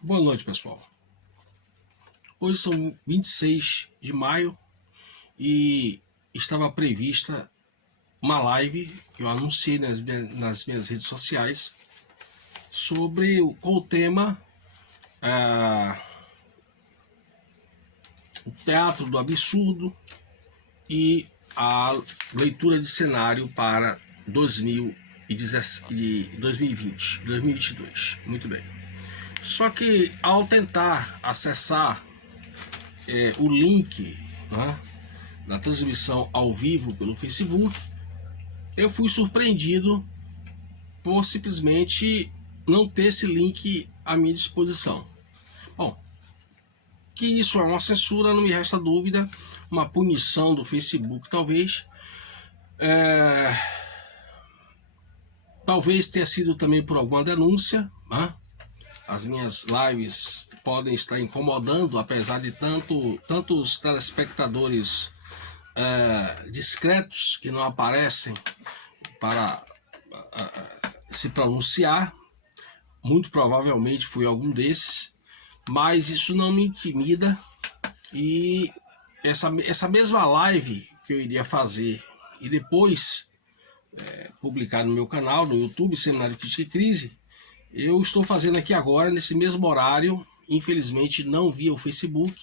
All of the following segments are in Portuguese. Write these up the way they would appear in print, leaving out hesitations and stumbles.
Boa noite, pessoal. Hoje são 26 de maio e estava prevista uma live que eu anunciei nas minhas redes sociais com o tema o teatro do absurdo e a leitura de cenário para 2020, 2022. Muito bem. Só que ao tentar acessar o link, né, na transmissão ao vivo pelo Facebook, eu fui surpreendido por simplesmente não ter esse link à minha disposição. Bom, que isso é uma censura, não me resta dúvida, uma punição do Facebook talvez. Talvez tenha sido também por alguma denúncia, né? As minhas lives podem estar incomodando, apesar de tantos telespectadores discretos que não aparecem para se pronunciar. Muito provavelmente fui algum desses, mas isso não me intimida. E essa mesma live que eu iria fazer e depois publicar no meu canal, no YouTube, Seminário Crítica e Crise, eu estou fazendo aqui agora, nesse mesmo horário, infelizmente não via o Facebook,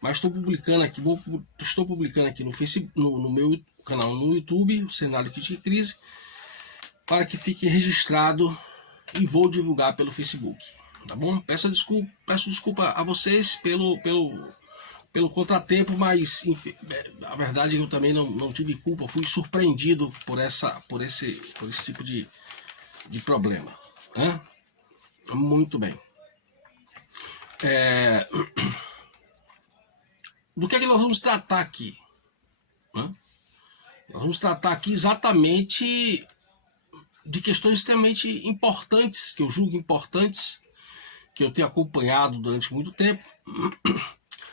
mas estou publicando aqui no Facebook, no meu canal no YouTube, o Cenário Crítica e Crise, para que fique registrado e vou divulgar pelo Facebook, tá bom? Peço desculpa a vocês pelo contratempo, mas a verdade é que eu também não tive culpa, fui surpreendido por esse tipo de problema, né? Muito bem. Do que nós vamos tratar aqui? Né? Nós vamos tratar aqui exatamente de questões extremamente importantes, que eu julgo importantes, que eu tenho acompanhado durante muito tempo,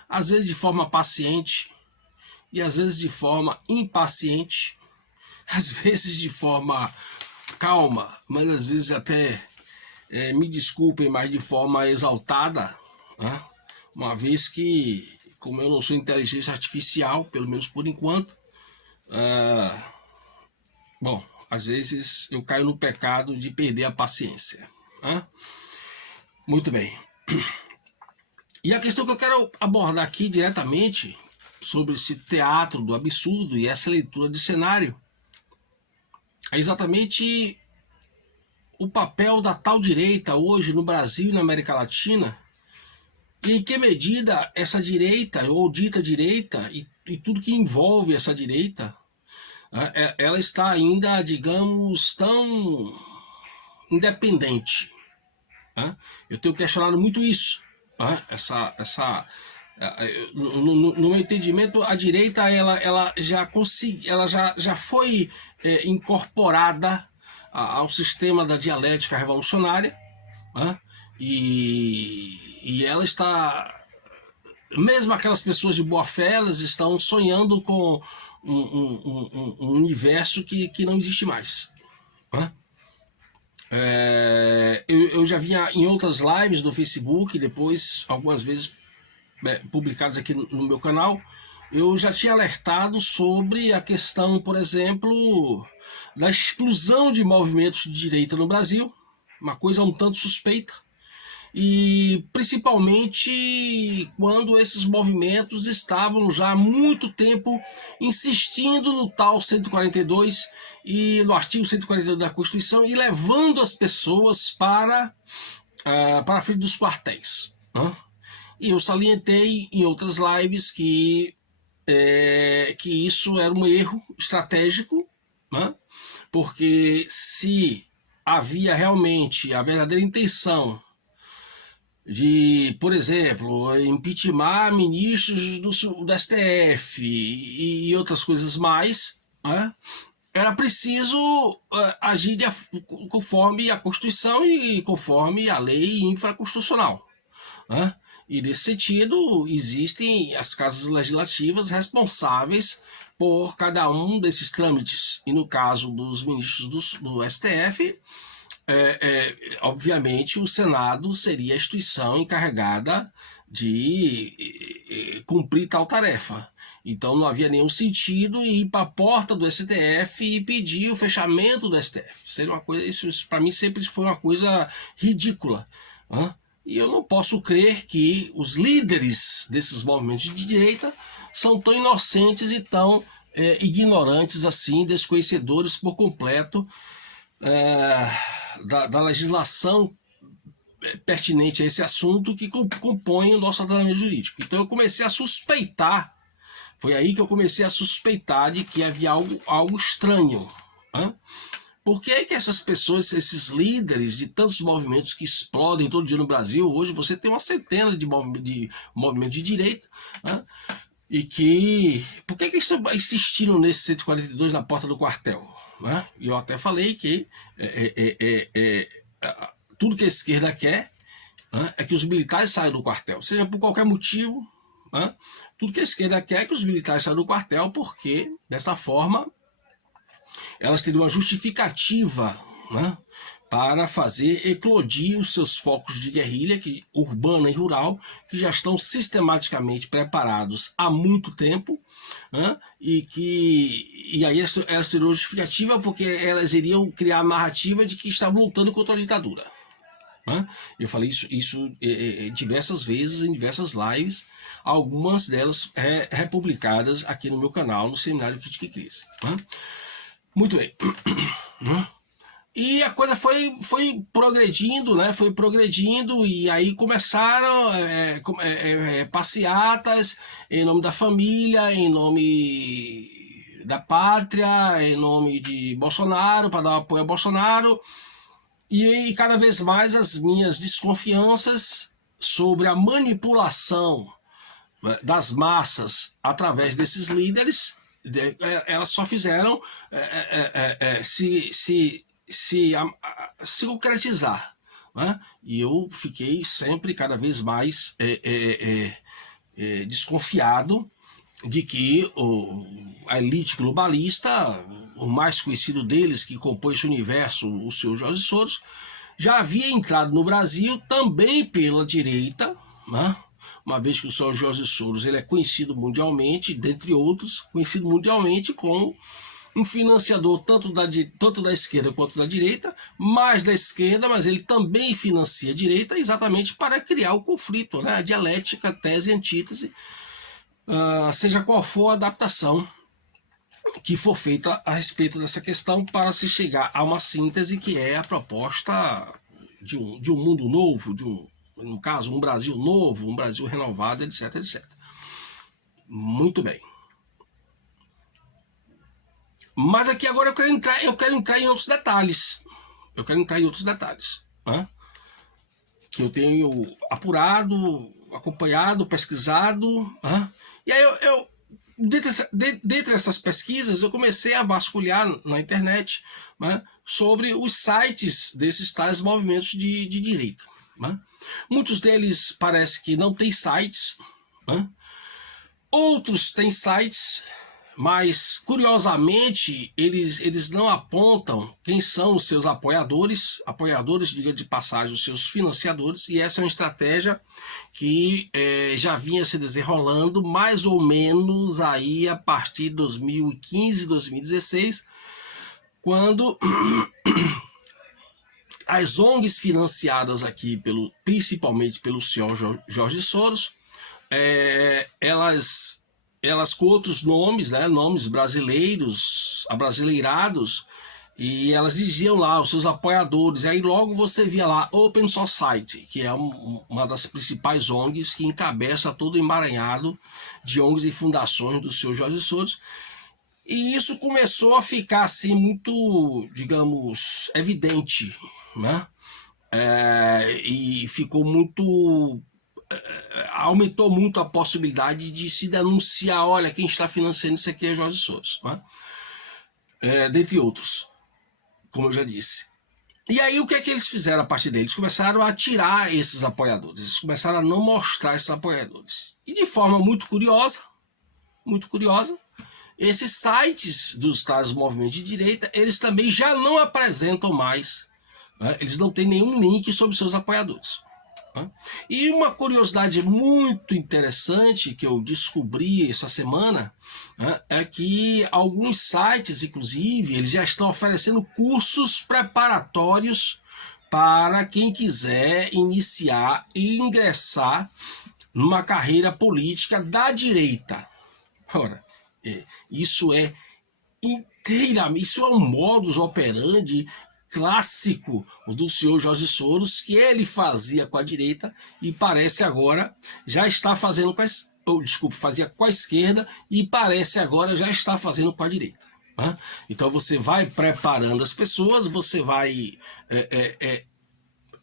às vezes de forma paciente e às vezes de forma impaciente, às vezes de forma calma, mas às vezes até, me desculpem, mas de forma exaltada, né? Uma vez que, como eu não sou inteligência artificial, pelo menos por enquanto, bom, às vezes eu caio no pecado de perder a paciência, né? Muito bem. E a questão que eu quero abordar aqui diretamente sobre esse teatro do absurdo e essa leitura de cenário é exatamente o papel da tal direita hoje no Brasil e na América Latina, e em que medida essa direita, ou dita direita, e tudo que envolve essa direita, ela está ainda, digamos, tão independente. Eu tenho questionado muito isso. No meu entendimento, a direita ela já foi incorporada ao sistema da dialética revolucionária, e ela está, mesmo aquelas pessoas de boa fé, elas estão sonhando com um universo que não existe mais. Eu já vinha em outras lives do Facebook, depois algumas vezes publicadas aqui no meu canal, eu já tinha alertado sobre a questão, por exemplo, da explosão de movimentos de direita no Brasil, uma coisa um tanto suspeita, e principalmente quando esses movimentos estavam já há muito tempo insistindo no tal 142 e no artigo 142 da Constituição e levando as pessoas para a frente dos quartéis. E eu salientei em outras lives que isso era um erro estratégico, porque se havia realmente a verdadeira intenção de, por exemplo, impeachment ministros do STF e outras coisas mais, era preciso agir conforme a Constituição e conforme a lei infraconstitucional. E nesse sentido, existem as casas legislativas responsáveis por cada um desses trâmites. E no caso dos ministros do STF, obviamente o Senado seria a instituição encarregada de cumprir tal tarefa. Então não havia nenhum sentido ir para a porta do STF e pedir o fechamento do STF. Seria uma coisa, isso para mim sempre foi uma coisa ridícula. Né? E eu não posso crer que os líderes desses movimentos de direita são tão inocentes e tão ignorantes assim, desconhecedores por completo da legislação pertinente a esse assunto que compõe o nosso ordenamento jurídico. Então eu comecei a suspeitar, foi aí que eu comecei a suspeitar de que havia algo estranho. Né? Por que que essas pessoas, esses líderes de tantos movimentos que explodem todo dia no Brasil, hoje você tem uma centena de movimentos de direita, né? E que... Por que que eles estão insistindo nesse 142 na porta do quartel? Né? E eu até falei que tudo que a esquerda quer, né, é que os militares saiam do quartel, seja por qualquer motivo. Né? Tudo que a esquerda quer é que os militares saiam do quartel, porque dessa forma elas teriam uma justificativa, né, para fazer eclodir os seus focos de guerrilha urbana e rural, que já estão sistematicamente preparados há muito tempo, né, e aí elas teriam justificativa porque elas iriam criar a narrativa de que estavam lutando contra a ditadura. Né? Eu falei isso diversas vezes, em diversas lives, algumas delas republicadas aqui no meu canal, no Seminário Crítica e Crise. Né? Muito bem. E a coisa foi progredindo, né? Foi progredindo, e aí começaram passeatas em nome da família, em nome da pátria, em nome de Bolsonaro, para dar apoio a Bolsonaro. E cada vez mais as minhas desconfianças sobre a manipulação das massas através desses líderes, elas só fizeram se concretizar. Né? E eu fiquei sempre cada vez mais desconfiado de que a elite globalista, o mais conhecido deles, que compõe esse universo, o seu Jorge Soros, já havia entrado no Brasil também pela direita, né? Uma vez que o seu Jorge Soros ele é conhecido mundialmente, dentre outros, conhecido mundialmente como um financiador tanto da esquerda quanto da direita, mais da esquerda, mas ele também financia a direita exatamente para criar o conflito, né? A dialética, tese e antítese, seja qual for a adaptação que for feita a respeito dessa questão para se chegar a uma síntese que é a proposta de um mundo novo, no caso, um Brasil novo, um Brasil renovado, etc, etc. Muito bem. Mas aqui agora eu quero entrar em outros detalhes. Né? Que eu tenho apurado, acompanhado, pesquisado. Né? E aí dentre essas pesquisas, eu comecei a vasculhar na internet, né, sobre os sites desses tais movimentos de direita. Né? Muitos deles parece que não têm sites, né? Outros têm sites, mas curiosamente eles não apontam quem são os seus apoiadores, diga de passagem, os seus financiadores, e essa é uma estratégia que já vinha se desenrolando mais ou menos aí a partir de 2015, 2016, quando as ONGs financiadas aqui principalmente pelo senhor Jorge Soros, elas com outros nomes, né, nomes brasileiros, abrasileirados, e elas diziam lá os seus apoiadores, e aí logo você via lá Open Society, que é uma das principais ONGs que encabeça todo o emaranhado de ONGs e fundações do senhor Jorge Soros. E isso começou a ficar assim muito, digamos, evidente, né? E ficou muito... aumentou muito a possibilidade de se denunciar, olha, quem está financiando isso aqui é Jorge Soros, né? Dentre outros, como eu já disse. E aí o que é que eles fizeram a partir deles? Eles começaram a tirar esses apoiadores, eles começaram a não mostrar esses apoiadores. E de forma muito curiosa, esses sites dos tais movimentos de direita, eles também já não apresentam mais né? Eles não têm nenhum link sobre seus apoiadores. Né? E uma curiosidade muito interessante que eu descobri essa semana, né, é que alguns sites, inclusive, eles já estão oferecendo cursos preparatórios para quem quiser iniciar e ingressar numa carreira política da direita. Ora, isso é inteiramente, isso é um modus operandi clássico do senhor Jorge Soros, que ele fazia com a direita e parece agora já está fazendo com a, fazia com a esquerda e parece agora já está fazendo com a direita. Né? Então você vai preparando as pessoas, você vai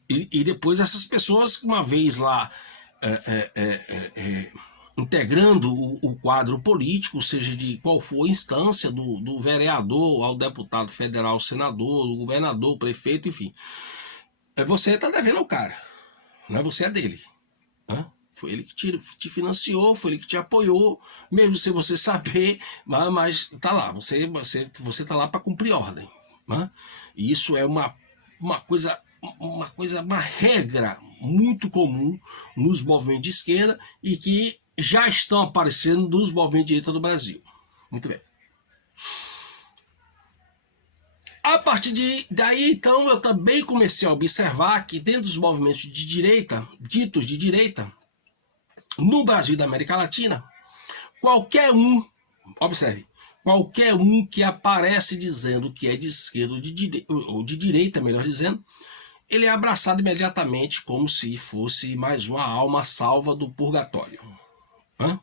e depois essas pessoas, uma vez lá integrando o quadro político, seja de qual for a instância, do vereador ao deputado federal, senador, do governador, prefeito, enfim, você está devendo ao cara, né? Você é dele. Né? Foi ele que te financiou, foi ele que te apoiou, mesmo sem você saber, mas tá lá, você tá lá para cumprir ordem. Né? E isso é uma coisa, uma regra muito comum nos movimentos de esquerda e que já estão aparecendo nos movimentos de direita do Brasil. Muito bem. A partir daí, então, eu também comecei a observar que dentro dos movimentos de direita, ditos de direita, no Brasil e da América Latina, qualquer um, observe, qualquer um que aparece dizendo que é de esquerda ou de direita, melhor dizendo, ele é abraçado imediatamente como se fosse mais uma alma salva do purgatório. Hã?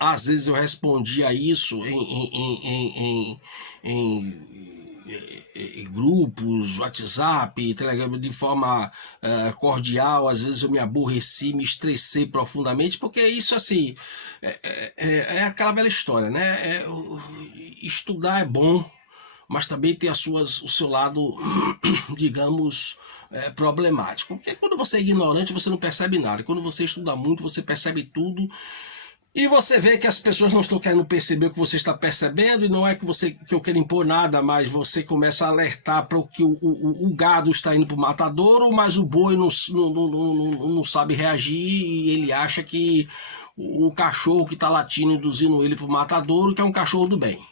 Às vezes eu respondia isso em grupos, WhatsApp, Telegram, de forma cordial. Às vezes eu me aborreci, me estressei profundamente, porque isso, assim, é aquela velha história, né? Estudar é bom, mas também tem o seu lado, digamos, problemático. Porque quando você é ignorante, você não percebe nada. Quando você estuda muito, você percebe tudo. E você vê que as pessoas não estão querendo perceber o que você está percebendo, e não é que eu quero impor nada, mas você começa a alertar para o que o gado está indo para o matadouro, mas o boi não sabe reagir e ele acha que o cachorro que está latindo, induzindo ele para o matadouro, que é um cachorro do bem.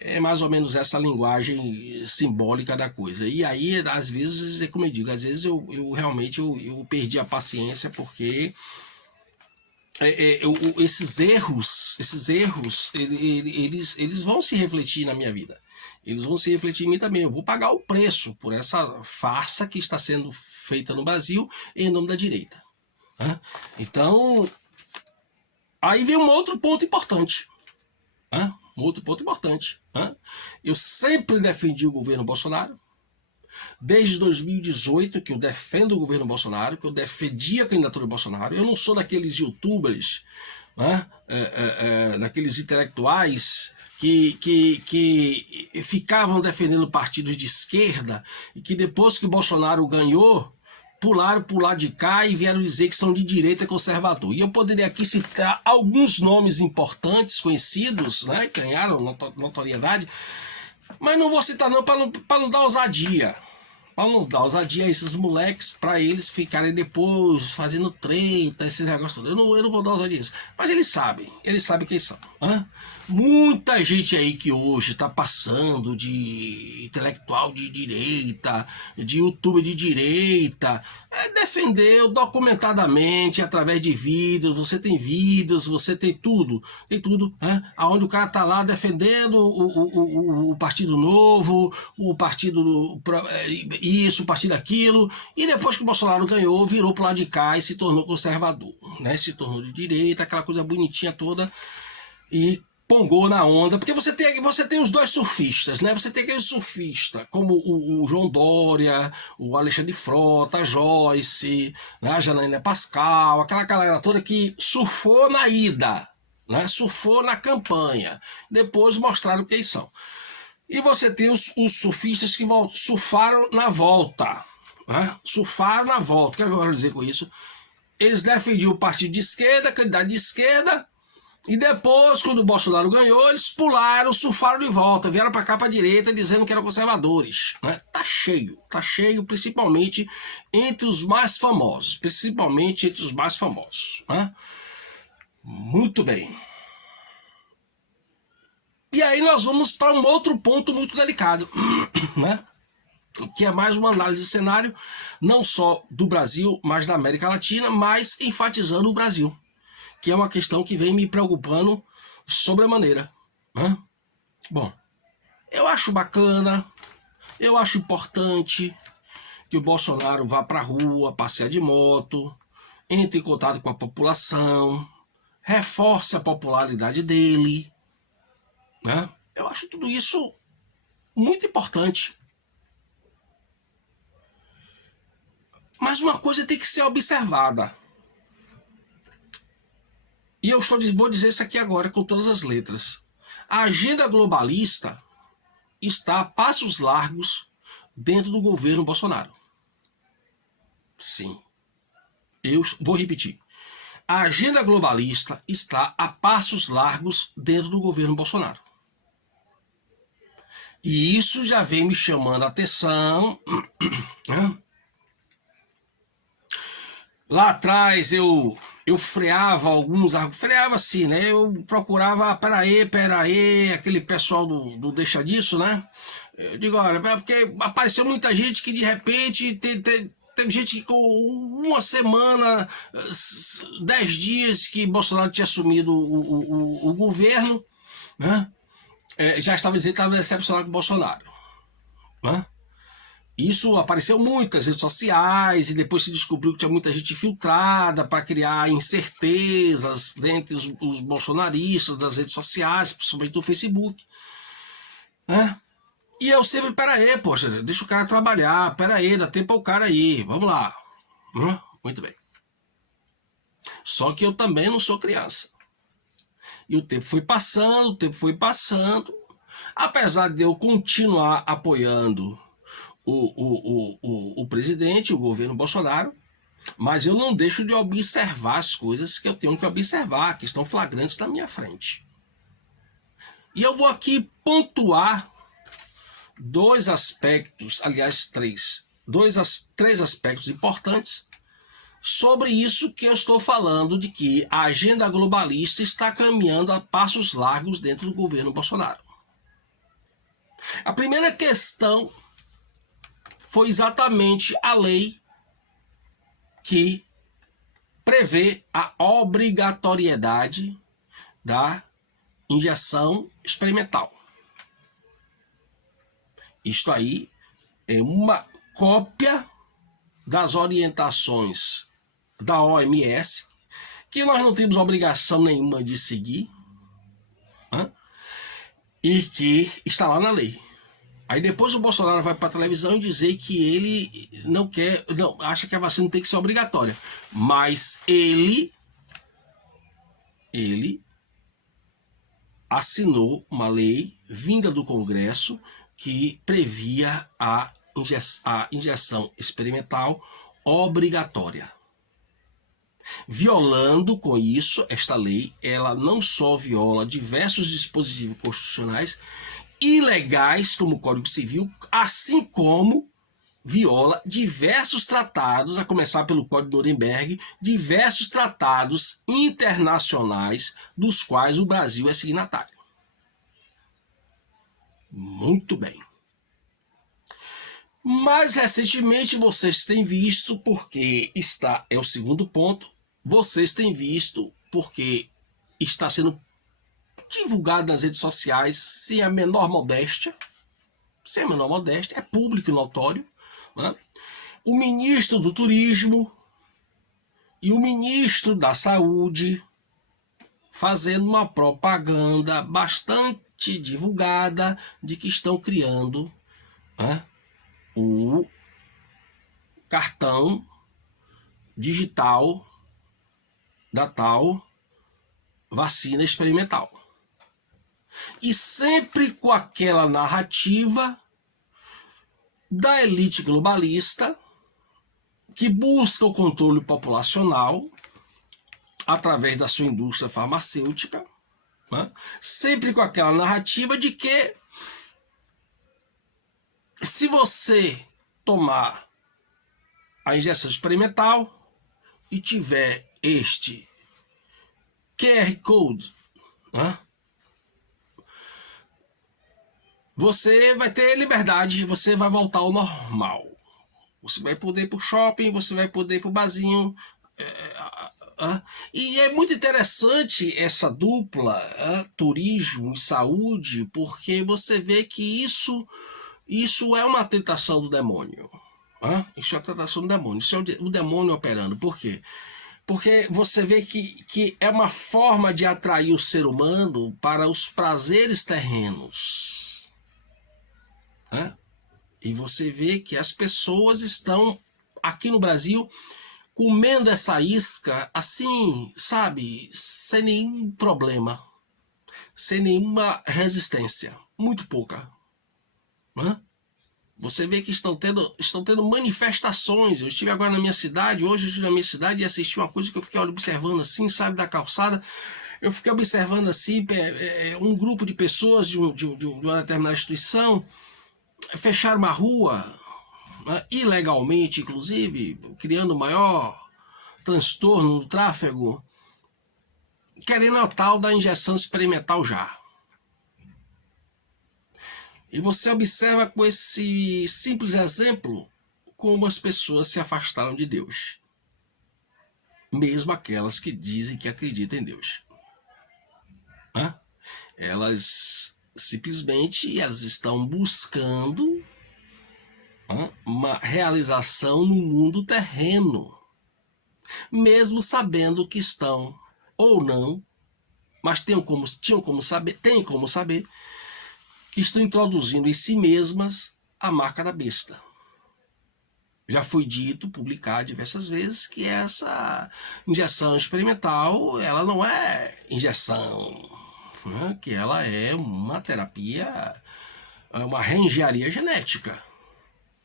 É mais ou menos essa linguagem simbólica da coisa. E aí, às vezes, é como eu digo, às vezes eu realmente perdi a paciência, porque esses erros, eles vão se refletir na minha vida. Eles vão se refletir em mim também. Eu vou pagar o preço por essa farsa que está sendo feita no Brasil em nome da direita. Né? Então, aí vem um outro ponto importante. Né? Um outro ponto importante. Né? Eu sempre defendi o governo Bolsonaro. Desde 2018 que eu defendo o governo Bolsonaro, que eu defendi a candidatura do Bolsonaro. Eu não sou daqueles youtubers, né? Daqueles intelectuais que ficavam defendendo partidos de esquerda e que depois que Bolsonaro ganhou, pularam para o lado de cá e vieram dizer que são de direita conservador. E eu poderia aqui citar alguns nomes importantes, conhecidos, né, que ganharam notoriedade, mas não vou citar não para não dar ousadia. Para não dar ousadia a esses moleques, para eles ficarem depois fazendo treta, esse negócio todo. Eu não vou dar ousadia isso. Mas eles sabem quem são. Né? Muita gente aí que hoje está passando de intelectual de direita, de youtuber de direita, defendeu documentadamente, através de vídeos, você tem tudo, né? Aonde o cara tá lá defendendo o Partido Novo, o Partido isso, o Partido aquilo, e depois que o Bolsonaro ganhou, virou pro lado de cá e se tornou conservador, né? Se tornou de direita, aquela coisa bonitinha toda, e pongou na onda, porque você tem os dois surfistas, né? Você tem aquele surfista, como o João Dória, o Alexandre Frota, a Joyce, né? A Janaína Pascal, aquela galera toda que surfou na ida, né? Surfou na campanha, depois mostraram quem são. E você tem os surfistas que surfaram na volta, né? Surfaram na volta. O que eu quero dizer com isso? Eles defendiam o partido de esquerda, candidato de esquerda, E depois, quando o Bolsonaro ganhou, eles pularam, surfaram de volta, vieram para cá para a direita dizendo que eram conservadores. Né? Tá cheio, principalmente entre os mais famosos. Principalmente entre os mais famosos. Né? Muito bem. E aí nós vamos para um outro ponto muito delicado, né? Que é mais uma análise de cenário, não só do Brasil, mas da América Latina, mas enfatizando o Brasil, que é uma questão que vem me preocupando sobremaneira. Né? Bom, eu acho bacana, eu acho importante que o Bolsonaro vá para a rua, passear de moto, entre em contato com a população, reforce a popularidade dele. Né? Eu acho tudo isso muito importante. Mas uma coisa tem que ser observada. E eu vou dizer isso aqui agora com todas as letras. A agenda globalista está a passos largos dentro do governo Bolsonaro. Sim. Eu vou repetir. A agenda globalista está a passos largos dentro do governo Bolsonaro. E isso já vem me chamando a atenção. Né? Lá atrás eu freava alguns, freava assim, né? Eu procurava, peraí, aquele pessoal do deixa disso, né? Eu digo, olha, porque apareceu muita gente que de repente teve gente que com uma semana, 10 dias que Bolsonaro tinha assumido o governo, né? Já estava dizendo que estava decepcionado com o Bolsonaro, né? Isso apareceu muito nas redes sociais e depois se descobriu que tinha muita gente infiltrada para criar incertezas dentre os bolsonaristas das redes sociais, principalmente do Facebook. Né? E eu sempre, peraí, poxa, deixa o cara trabalhar, peraí, dá tempo ao cara aí, vamos lá. Muito bem. Só que eu também não sou criança. E o tempo foi passando, apesar de eu continuar apoiando o presidente, o governo Bolsonaro, mas eu não deixo de observar as coisas que eu tenho que observar, que estão flagrantes na minha frente. E eu vou aqui pontuar dois aspectos, aliás, três aspectos importantes sobre isso que eu estou falando, de que a agenda globalista está caminhando a passos largos dentro do governo Bolsonaro. A primeira questão foi exatamente a lei que prevê a obrigatoriedade da injeção experimental. Isto aí é uma cópia das orientações da OMS, que nós não temos obrigação nenhuma de seguir, né? E que está lá na lei. Aí depois o Bolsonaro vai para a televisão dizer que ele acha que a vacina tem que ser obrigatória. Mas ele assinou uma lei vinda do Congresso que previa a injeção experimental obrigatória. Violando com isso, esta lei, ela não só viola diversos dispositivos constitucionais ilegais, como o Código Civil, assim como viola diversos tratados, a começar pelo Código de Nuremberg, diversos tratados internacionais dos quais o Brasil é signatário. Muito bem. Mais recentemente vocês têm visto, porque é o segundo ponto, vocês têm visto porque está sendo divulgado nas redes sociais sem a menor modéstia, é público e notório, né? O ministro do Turismo e o ministro da Saúde fazendo uma propaganda bastante divulgada de que estão criando, né, o cartão digital da tal vacina experimental. E sempre com aquela narrativa da elite globalista que busca o controle populacional através da sua indústria farmacêutica, né? Sempre com aquela narrativa de que se você tomar a injeção experimental e tiver este QR Code, né, você vai ter liberdade, você vai voltar ao normal. Você vai poder ir pro shopping, você vai poder ir pro barzinho. E é muito interessante essa dupla, turismo e saúde, porque você vê que isso é uma tentação do demônio. Isso é a tentação do demônio. Isso é o demônio operando. Por quê? Porque você vê que é uma forma de atrair o ser humano para os prazeres terrenos. E você vê que as pessoas estão aqui no Brasil comendo essa isca assim, sabe, sem nenhum problema, sem nenhuma resistência, muito pouca. Você vê que estão tendo manifestações. Eu estive agora na minha cidade, hoje eu estive na minha cidade e assisti uma coisa que eu fiquei observando assim, sabe, da calçada. Eu fiquei observando assim, um grupo de pessoas de uma determinada instituição fecharam uma rua, né, ilegalmente, inclusive, criando maior transtorno no tráfego, querendo a tal da injeção experimental já. E você observa com esse simples exemplo como as pessoas se afastaram de Deus. Mesmo aquelas que dizem que acreditam em Deus. Elas simplesmente elas estão buscando uma realização no mundo terreno. Mesmo sabendo que estão ou não, mas tinham como saber que estão introduzindo em si mesmas a marca da besta. Já foi dito, publicado diversas vezes, que essa injeção experimental, ela não é injeção, né? Que ela é uma terapia, uma reengenharia genética.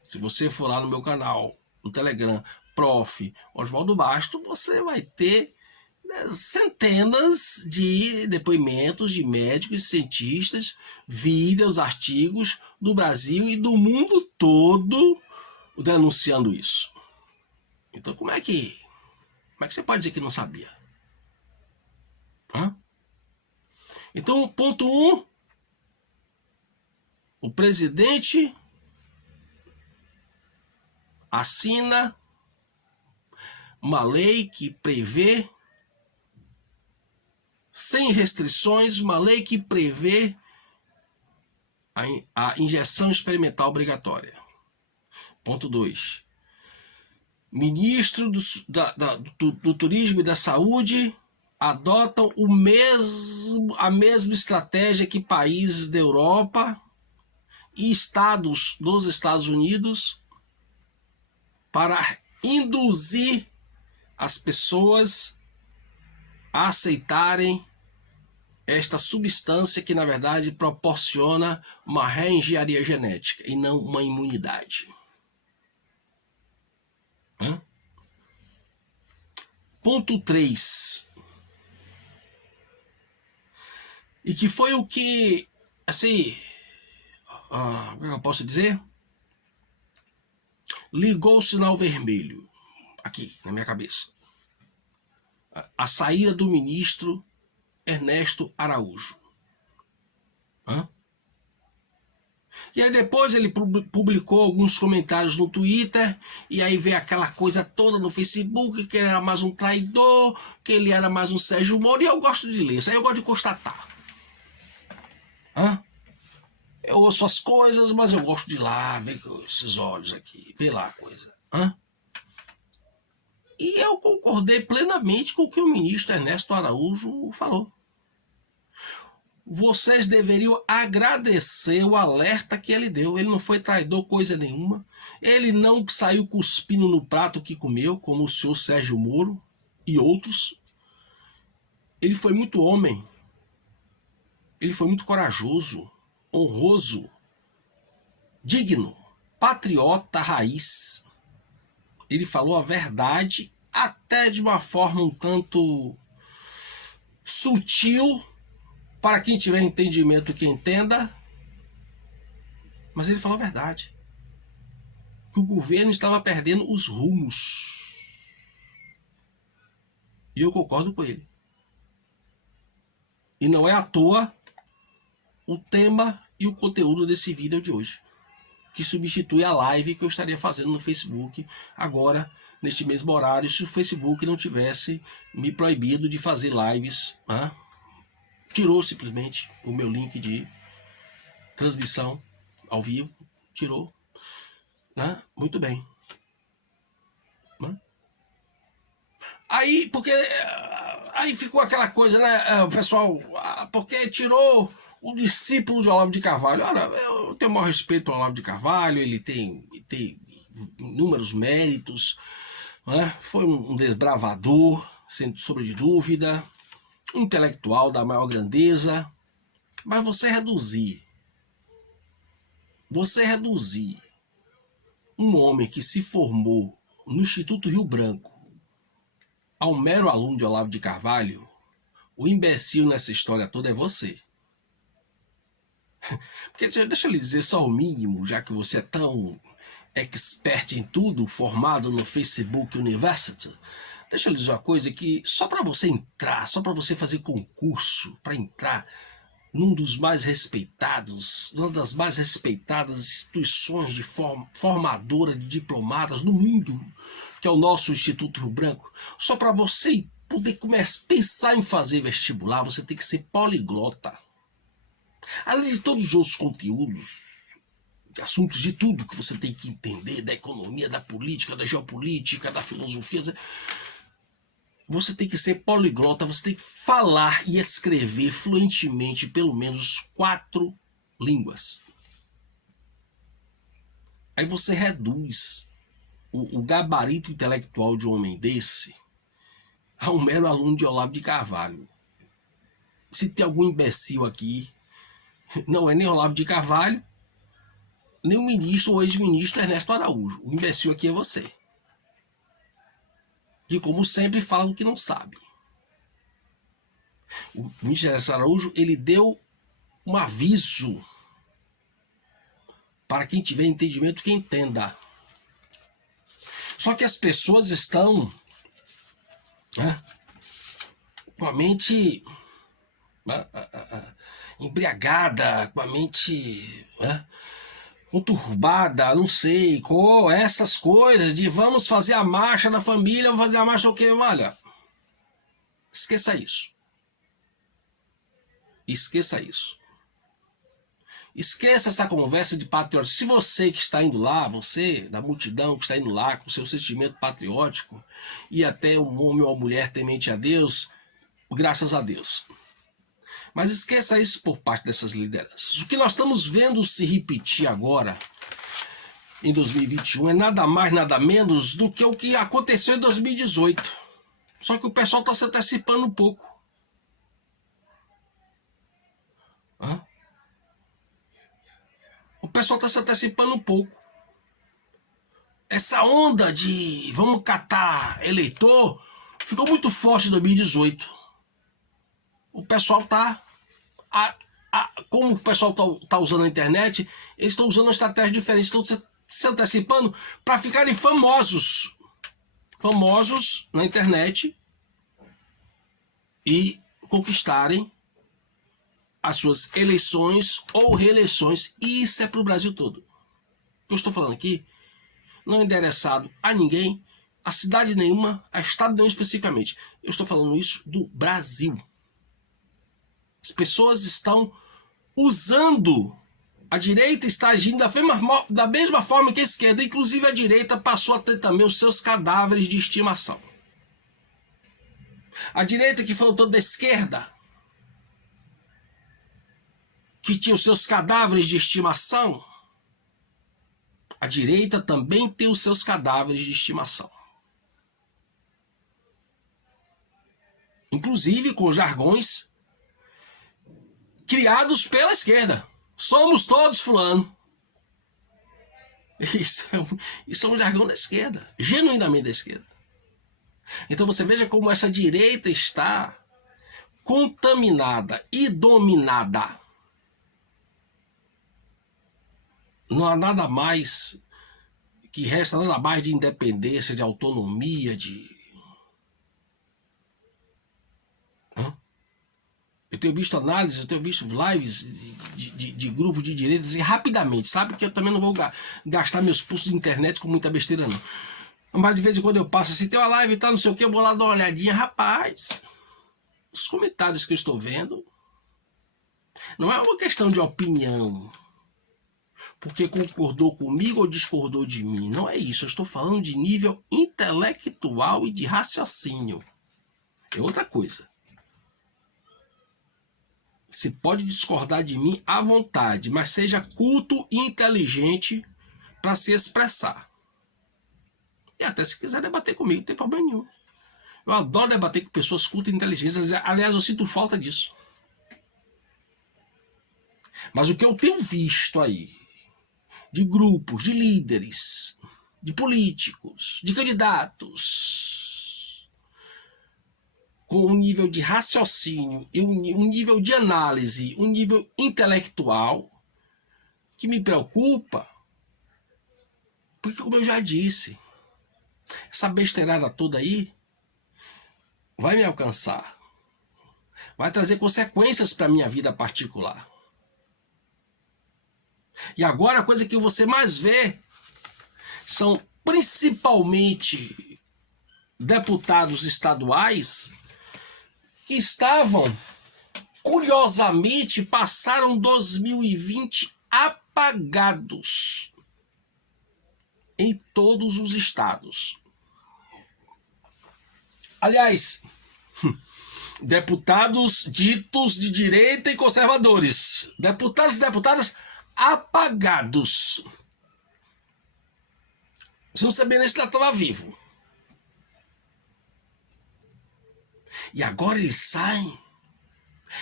Se você for lá no meu canal, no Telegram, Prof. Oswaldo Basto, você vai ter centenas de depoimentos de médicos e cientistas, vídeos, artigos do Brasil e do mundo todo denunciando isso. Então como é que você pode dizer que não sabia? Então, ponto 1, o presidente assina uma lei que prevê, sem restrições, uma lei que prevê a injeção experimental obrigatória. Ponto 2. Ministro do Turismo e da Saúde adotam a mesma estratégia que países da Europa e estados dos Estados Unidos para induzir as pessoas a aceitarem esta substância que, na verdade, proporciona uma reengenharia genética e não uma imunidade. Ponto 3. E que foi o que, assim, como eu posso dizer? Ligou o sinal vermelho aqui na minha cabeça. A saída do ministro Ernesto Araújo. E aí depois ele publicou alguns comentários no Twitter, e aí veio aquela coisa toda no Facebook, que ele era mais um traidor, que ele era mais um Sérgio Moro, e eu gosto de ler, isso aí eu gosto de constatar. Eu ouço as coisas, mas eu gosto de ir lá, ver com esses olhos aqui, ver lá a coisa. E eu concordei plenamente com o que o ministro Ernesto Araújo falou. Vocês deveriam agradecer o alerta que ele deu. Ele não foi traidor coisa nenhuma. Ele não saiu cuspindo no prato que comeu, como o senhor Sérgio Moro e outros. Ele foi muito homem. Ele foi muito corajoso, honroso, digno, patriota raiz. Ele falou a verdade, até de uma forma um tanto sutil, Para quem tiver entendimento, que entenda. Mas ele falou a verdade. Que o governo estava perdendo os rumos. E eu concordo com ele. E não é à toa o tema e o conteúdo desse vídeo de hoje, que substitui a live que eu estaria fazendo no Facebook agora, neste mesmo horário, se o Facebook não tivesse me proibido de fazer lives. Tirou simplesmente o meu link de transmissão ao vivo, tirou. Muito bem. Aí, porque aí ficou aquela coisa, né, o pessoal, porque tirou o discípulo de Olavo de Carvalho. Olha, eu tenho o maior respeito ao Olavo de Carvalho, ele tem inúmeros méritos, né? Foi um desbravador, sem sombra de dúvida, um intelectual da maior grandeza, mas você reduzir um homem que se formou no Instituto Rio Branco a um mero aluno de Olavo de Carvalho, o imbecil nessa história toda é você. Porque deixa eu lhe dizer só o mínimo, já que você é tão expert em tudo, formado no Facebook University. Deixa eu lhe dizer uma coisa que só para você entrar, só para você fazer concurso, para entrar num dos mais respeitados, uma das mais respeitadas instituições de formadora de diplomatas do mundo, que é o nosso Instituto Rio Branco, só para você poder começar a pensar em fazer vestibular, você tem que ser poliglota. Além de todos os outros conteúdos, assuntos de tudo que você tem que entender, da economia, da política, da geopolítica, da filosofia, você tem que ser poliglota, você tem que falar e escrever fluentemente pelo menos 4 línguas. Aí você reduz o gabarito intelectual de um homem desse a um mero aluno de Olavo de Carvalho. Se tem algum imbecil aqui, não é nem Olavo de Carvalho, nem o ministro ou ex-ministro Ernesto Araújo. O imbecil aqui é você, que, como sempre, fala do que não sabe. O ministro Ernesto Araújo, ele deu um aviso para quem tiver entendimento, que entenda. Só que as pessoas estão com a mente embriagada, com a mente conturbada, não sei, com essas coisas de vamos fazer a marcha da família, vamos fazer a marcha o quê? Olha, esqueça isso. Esqueça isso. Esqueça essa conversa de patriotismo. Se você que está indo lá, você da multidão que está indo lá com seu sentimento patriótico, e até um homem ou uma mulher temente a Deus, graças a Deus. Mas esqueça isso por parte dessas lideranças. O que nós estamos vendo se repetir agora, em 2021, é nada mais, nada menos do que o que aconteceu em 2018. Só que o pessoal está se antecipando um pouco. O pessoal está se antecipando um pouco. Essa onda de vamos catar eleitor ficou muito forte em 2018. O pessoal está... como o pessoal está usando a internet, eles estão usando uma estratégia diferente, estão se antecipando para ficarem famosos. Famosos na internet e conquistarem as suas eleições ou reeleições. E isso é para o Brasil todo. O que eu estou falando aqui não é endereçado a ninguém, a cidade nenhuma, a estado nenhum especificamente. Eu estou falando isso do Brasil. As pessoas estão usando, a direita está agindo da mesma forma que a esquerda, inclusive a direita passou a ter também os seus cadáveres de estimação. A direita, que falou toda da esquerda, que tinha os seus cadáveres de estimação, a direita também tem os seus cadáveres de estimação. Inclusive com jargões criados pela esquerda. Somos todos fulano. Isso é um jargão da esquerda, genuinamente da esquerda. Então você veja como essa direita está contaminada e dominada. Não há nada mais que resta, nada mais de independência, de autonomia, de... Eu tenho visto análises, eu tenho visto lives de grupos de direitas e rapidamente, sabe que eu também não vou gastar meus pulsos de internet com muita besteira não. Mas de vez em quando eu passo assim, tem uma live e tal, não sei o que, eu vou lá dar uma olhadinha, rapaz, os comentários que eu estou vendo, não é uma questão de opinião, porque concordou comigo ou discordou de mim, não é isso, eu estou falando de nível intelectual e de raciocínio, é outra coisa. Você pode discordar de mim à vontade, mas seja culto e inteligente para se expressar. E até se quiser debater comigo, não tem problema nenhum. Eu adoro debater com pessoas cultas e inteligentes. Aliás, eu sinto falta disso. Mas o que eu tenho visto aí, de grupos, de líderes, de políticos, de candidatos, com um nível de raciocínio, um nível de análise, um nível intelectual, que me preocupa, porque, como eu já disse, essa besteirada toda aí vai me alcançar, vai trazer consequências para a minha vida particular. E agora a coisa que você mais vê são principalmente deputados estaduais que estavam, curiosamente, passaram 2020 apagados em todos os estados. Aliás, deputados ditos de direita e conservadores, deputados e deputadas apagados. Você não sabia nem se ela estava vivo. E agora eles saem,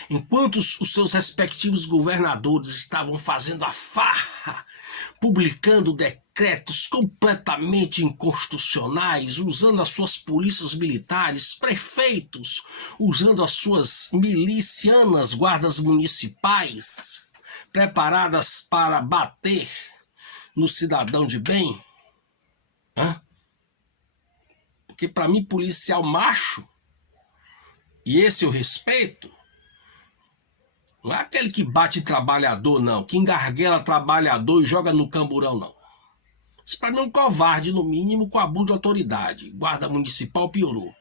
enquanto os seus respectivos governadores estavam fazendo a farra, publicando decretos completamente inconstitucionais, usando as suas polícias militares, prefeitos, usando as suas milicianas guardas municipais, preparadas para bater no cidadão de bem. Porque para mim, policial macho, e esse eu respeito, não é aquele que bate trabalhador, não, que engarguela trabalhador e joga no camburão, não. Isso para mim é um covarde, no mínimo, com abuso de autoridade. Guarda municipal piorou.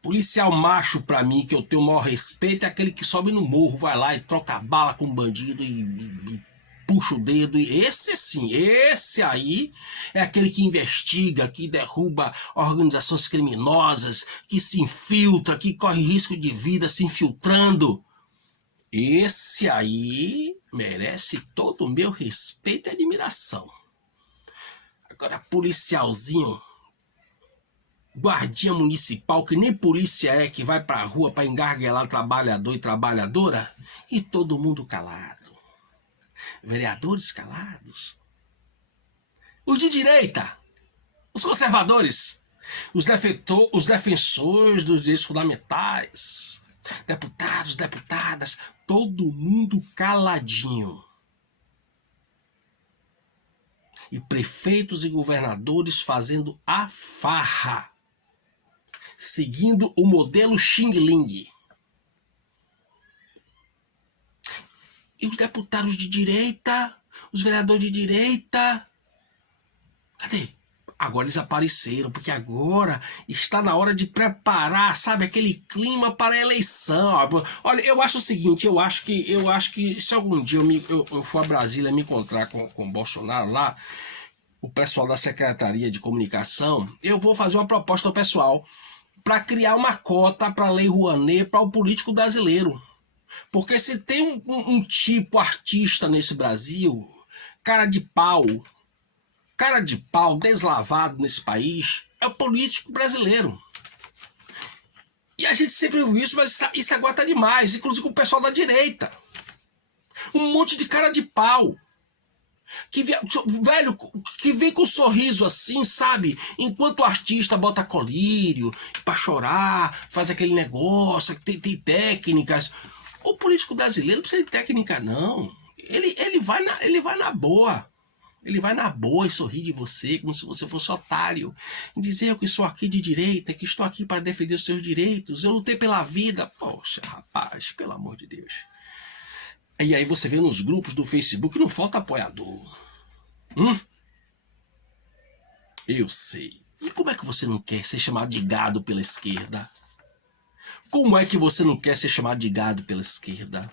Policial macho, para mim, que eu tenho o maior respeito, é aquele que sobe no morro, vai lá e troca bala com bandido e puxa o dedo. E esse sim, esse aí é aquele que investiga, que derruba organizações criminosas, que se infiltra, que corre risco de vida se infiltrando. Esse aí merece todo o meu respeito e admiração. Agora, policialzinho, guardinha municipal, que nem polícia é, que vai pra rua pra engarguelar trabalhador e trabalhadora, e todo mundo calado. Vereadores calados. Os de direita, os conservadores, os defensores dos direitos fundamentais, deputados, deputadas, todo mundo caladinho. E prefeitos e governadores fazendo a farra, seguindo o modelo Xing Ling. E os deputados de direita, os vereadores de direita, cadê? Agora eles apareceram, porque agora está na hora de preparar, sabe, aquele clima para a eleição. Olha, eu acho o seguinte, eu acho que se algum dia eu for a Brasília me encontrar com o Bolsonaro lá, o pessoal da Secretaria de Comunicação, eu vou fazer uma proposta ao pessoal para criar uma cota para a Lei Rouanet para o político brasileiro. Porque se tem um tipo artista nesse Brasil, cara de pau deslavado nesse país, é o político brasileiro. E a gente sempre viu isso, mas isso agora tá demais, inclusive com o pessoal da direita. Um monte de cara de pau, Velho, que vem com um sorriso assim, sabe? Enquanto o artista bota colírio pra chorar, faz aquele negócio, tem técnicas. O político brasileiro não precisa de técnica, não. Ele vai na boa. Ele vai na boa e sorri de você como se você fosse otário. E dizer que sou aqui de direita, que estou aqui para defender os seus direitos. Eu lutei pela vida. Poxa, rapaz, pelo amor de Deus. E aí você vê nos grupos do Facebook, não falta apoiador. Eu sei. E como é que você não quer ser chamado de gado pela esquerda? Como é que você não quer ser chamado de gado pela esquerda?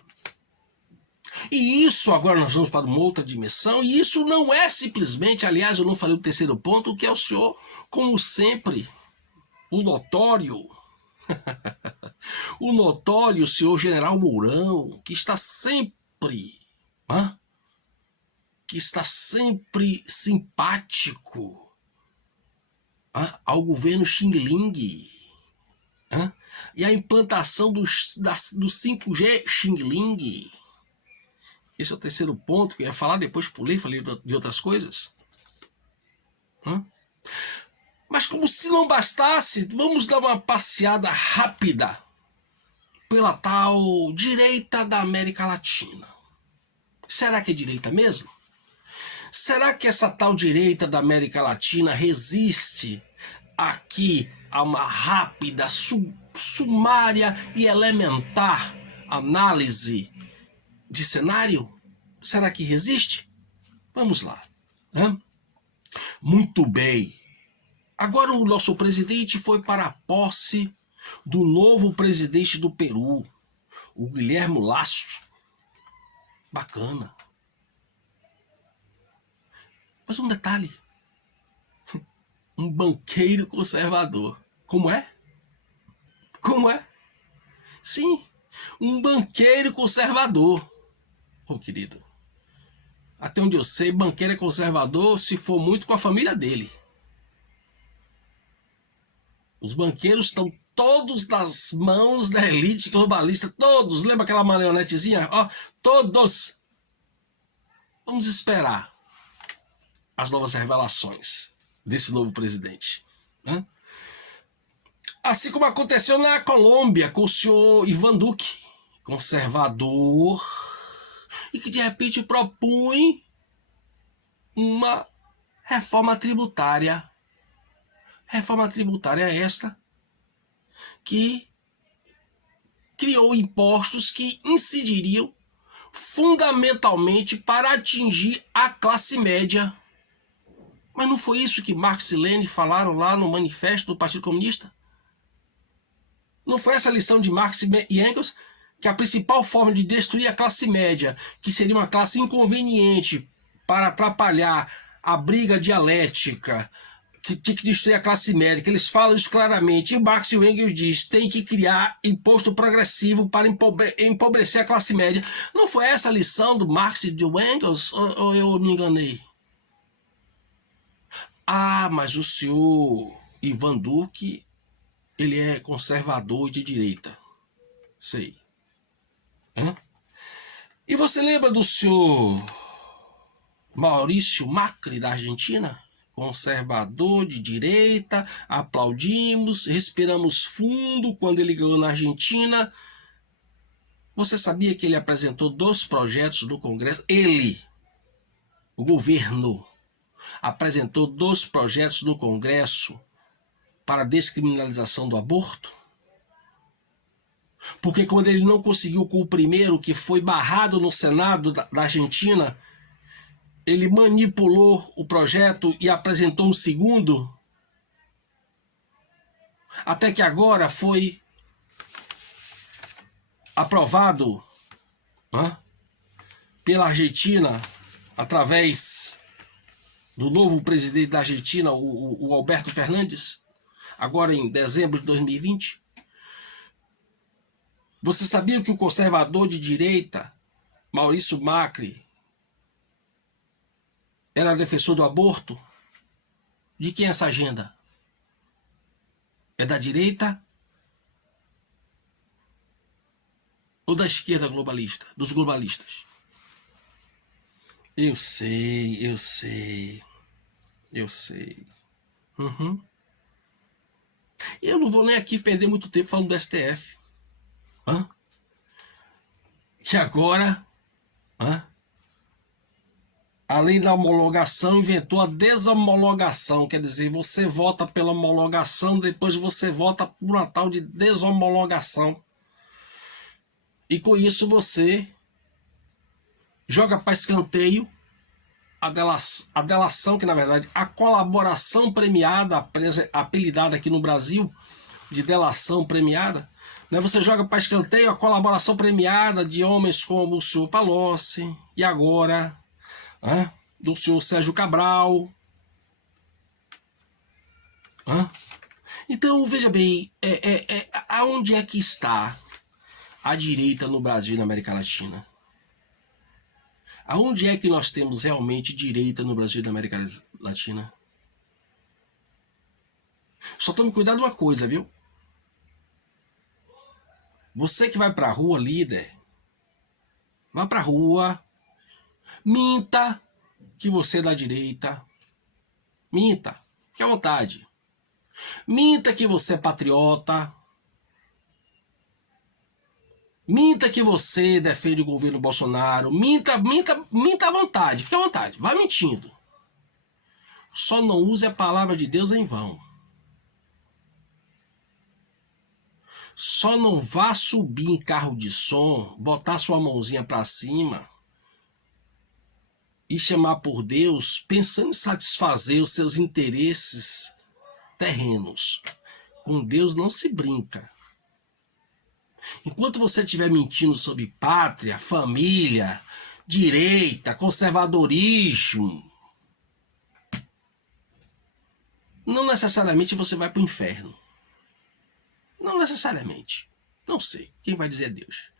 E isso agora nós vamos para uma outra dimensão, e isso não é simplesmente, aliás, eu não falei o terceiro ponto, que é o senhor, como sempre, o notório, o notório senhor General Mourão, que está sempre simpático ao governo Xing Ling, e a implantação do 5G Xing Ling. Esse é o terceiro ponto que eu ia falar, depois pulei, falei de outras coisas. Mas como se não bastasse, vamos dar uma passeada rápida pela tal direita da América Latina. Será que é direita mesmo? Será que essa tal direita da América Latina resiste aqui a uma rápida, sumária e elementar análise de cenário? Será que resiste? Vamos lá. Muito bem. Agora o nosso presidente foi para a posse do novo presidente do Peru, o Guilherme Lasso. Bacana. Mas um detalhe. Um banqueiro conservador. Como é? Como é? Sim, um banqueiro conservador. Ô, querido, até onde eu sei, banqueiro é conservador se for muito com a família dele. Os banqueiros estão todos nas mãos da elite globalista, todos. Lembra aquela marionetezinha? Todos. Vamos esperar as novas revelações desse novo presidente. Assim como aconteceu na Colômbia com o senhor Ivan Duque, conservador, e que de repente propõe uma reforma tributária. Reforma tributária esta que criou impostos que incidiriam fundamentalmente para atingir a classe média. Mas não foi isso que Marx e Lenin falaram lá no manifesto do Partido Comunista? Não foi essa a lição de Marx e Engels? Que a principal forma de destruir a classe média, que seria uma classe inconveniente para atrapalhar a briga dialética, que tinha que destruir a classe média, que eles falam isso claramente, e Marx e Engels diz, tem que criar imposto progressivo para empobrecer a classe média. Não foi essa a lição do Marx e do Engels, ou eu me enganei? Mas o senhor Ivan Duque, ele é conservador de direita. Sei. E você lembra do senhor Maurício Macri, da Argentina? Conservador de direita, aplaudimos, respiramos fundo quando ele ganhou na Argentina. Você sabia que ele apresentou 2 projetos no Congresso? Ele, o governo, apresentou 2 projetos no Congresso para a descriminalização do aborto? Porque quando ele não conseguiu com o primeiro, que foi barrado no Senado da Argentina, ele manipulou o projeto e apresentou um segundo, até que agora foi aprovado pela Argentina, através do novo presidente da Argentina, o Alberto Fernandes, agora em dezembro de 2020. Você sabia que o conservador de direita, Maurício Macri, era defensor do aborto? De quem é essa agenda? É da direita ou da esquerda globalista, dos globalistas? Eu sei, eu sei, eu sei. Uhum. Eu não vou nem aqui perder muito tempo falando do STF. Hã? Que agora, hã? Além da homologação, inventou a deshomologação. Quer dizer, você vota pela homologação, depois você vota por uma tal de deshomologação. E com isso você joga para escanteio a delação, que na verdade a colaboração premiada, apelidada aqui no Brasil de delação premiada, né? Você joga para escanteio a colaboração premiada de homens como o senhor Palocci e agora, né, do senhor Sérgio Cabral. Né? Então, veja bem, aonde é que está a direita no Brasil e na América Latina? Aonde é que nós temos realmente direita no Brasil e na América Latina? Só tome cuidado de uma coisa, viu? Você que vai pra rua, líder, vá pra rua, minta que você é da direita, minta, fique à vontade. Minta que você é patriota, minta que você defende o governo Bolsonaro, minta à vontade, fique à vontade, vai mentindo. Só não use a palavra de Deus em vão. Só não vá subir em carro de som, botar sua mãozinha para cima e chamar por Deus pensando em satisfazer os seus interesses terrenos. Com Deus não se brinca. Enquanto você estiver mentindo sobre pátria, família, direita, conservadorismo, não necessariamente você vai para o inferno. Não necessariamente. Não sei. Quem vai dizer é Deus.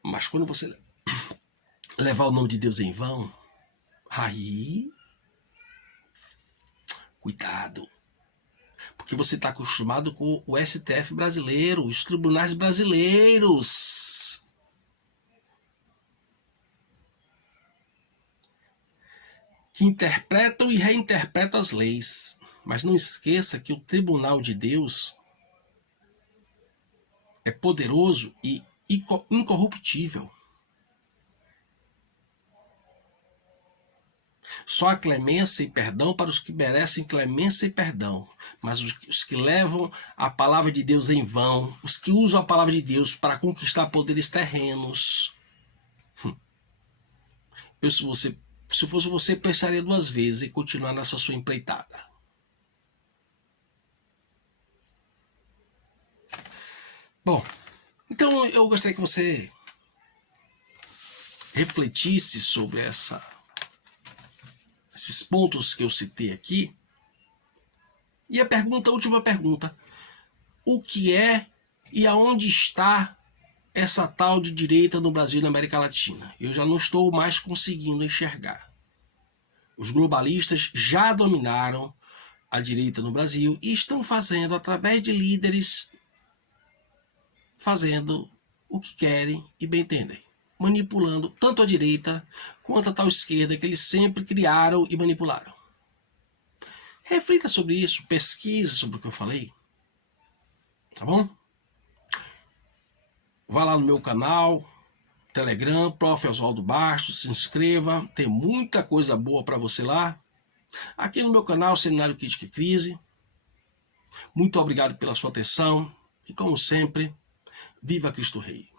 Mas quando você levar o nome de Deus em vão, aí, cuidado. Porque você está acostumado com o STF brasileiro, os tribunais brasileiros. Que interpretam e reinterpretam as leis. Mas não esqueça que o Tribunal de Deus é poderoso e incorruptível. Só há clemência e perdão para os que merecem clemência e perdão. Mas os que levam a palavra de Deus em vão, os que usam a palavra de Deus para conquistar poderes terrenos. Se fosse você, pensaria duas vezes em continuar nessa sua empreitada. Bom, então eu gostaria que você refletisse sobre esses pontos que eu citei aqui. E a última pergunta: o que é e aonde está essa tal de direita no Brasil e na América Latina? Eu já não estou mais conseguindo enxergar. Os globalistas já dominaram a direita no Brasil e estão fazendo, através de líderes, fazendo o que querem e bem entendem, manipulando tanto a direita quanto a tal esquerda que eles sempre criaram e manipularam. Reflita sobre isso, pesquise sobre o que eu falei, tá bom? Vá lá no meu canal, Telegram, Prof. Oswaldo Bastos, se inscreva, tem muita coisa boa para você lá. Aqui no meu canal, Seminário Crítica e Crise. Muito obrigado pela sua atenção e, como sempre, viva Cristo Rei.